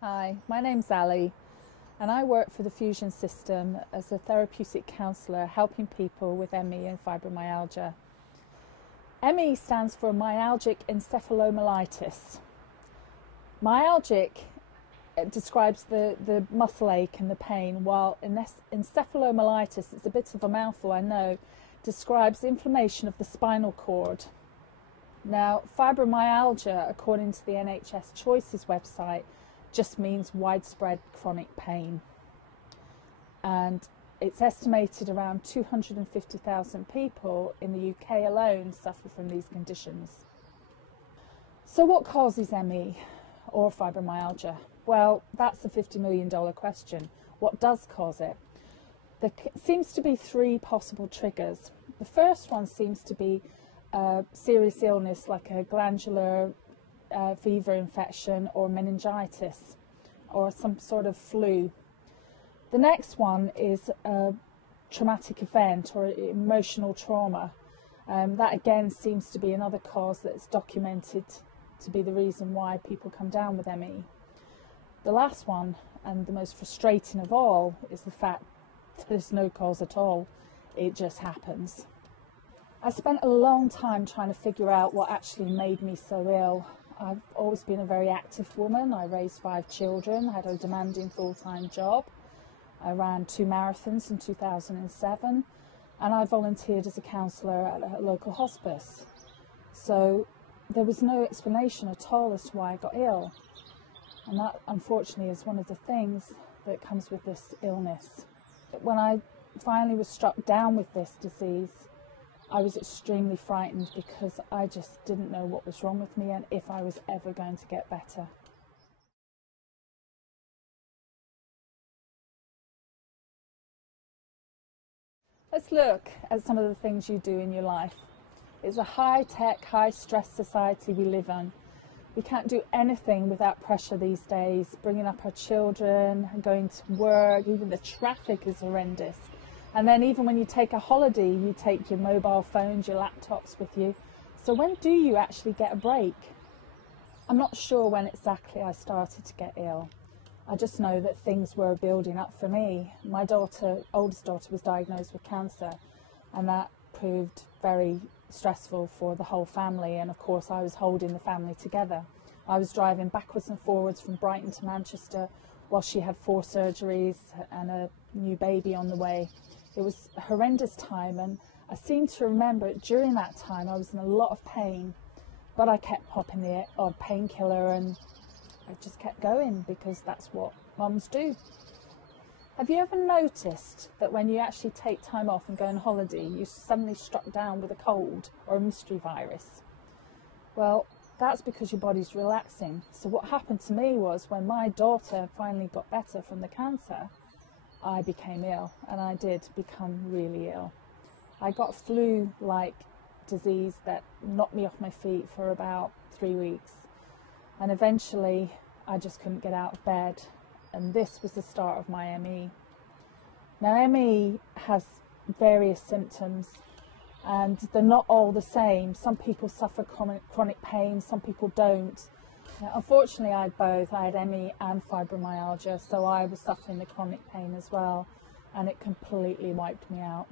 Hi, my name's Ali and I work for the Fusion System as a therapeutic counsellor helping people with ME and fibromyalgia. ME stands for myalgic encephalomyelitis. Myalgic describes the muscle ache and the pain, while encephalomyelitis, it's a bit of a mouthful I know, describes inflammation of the spinal cord. Now, fibromyalgia, according to the NHS Choices website, just means widespread chronic pain, and it's estimated around 250,000 people in the UK alone suffer from these conditions. So what causes ME or fibromyalgia? Well, that's the $50 million question. What does cause it? There seems to be three possible triggers. The first one seems to be a serious illness like a glandular fever infection or meningitis or some sort of flu. The next one is a traumatic event or emotional trauma. That again seems to be another cause that's documented to be the reason why people come down with ME. The last one, and the most frustrating of all, is the fact that there's no cause at all. It just happens. I spent a long time trying to figure out what actually made me so ill. I've always been a very active woman. I raised 5 children, had a demanding full-time job. I ran 2 marathons in 2007, and I volunteered as a counsellor at a local hospice. So there was no explanation at all as to why I got ill. And that, unfortunately, is one of the things that comes with this illness. When I finally was struck down with this disease, I was extremely frightened because I just didn't know what was wrong with me and if I was ever going to get better. Let's look at some of the things you do in your life. It's a high-tech, high-stress society we live in. We can't do anything without pressure these days, bringing up our children, going to work, even the traffic is horrendous. And then even when you take a holiday, you take your mobile phones, your laptops with you. So when do you actually get a break? I'm not sure when exactly I started to get ill. I just know that things were building up for me. My oldest daughter was diagnosed with cancer, and that proved very stressful for the whole family. And of course, I was holding the family together. I was driving backwards and forwards from Brighton to Manchester while she had 4 surgeries and a new baby on the way. It was a horrendous time, and I seem to remember during that time I was in a lot of pain, but I kept popping the odd painkiller and I just kept going because that's what mums do. Have you ever noticed that when you actually take time off and go on holiday, you're suddenly struck down with a cold or a mystery virus? Well, that's because your body's relaxing. So what happened to me was when my daughter finally got better from the cancer, I became ill, and I did become really ill. I got flu-like disease that knocked me off my feet for about 3 weeks, and eventually I just couldn't get out of bed, and this was the start of my ME. Now, ME has various symptoms, and they're not all the same. Some people suffer chronic pain, some people don't. Now, unfortunately, I had both. I had ME and fibromyalgia, so I was suffering the chronic pain as well, and it completely wiped me out.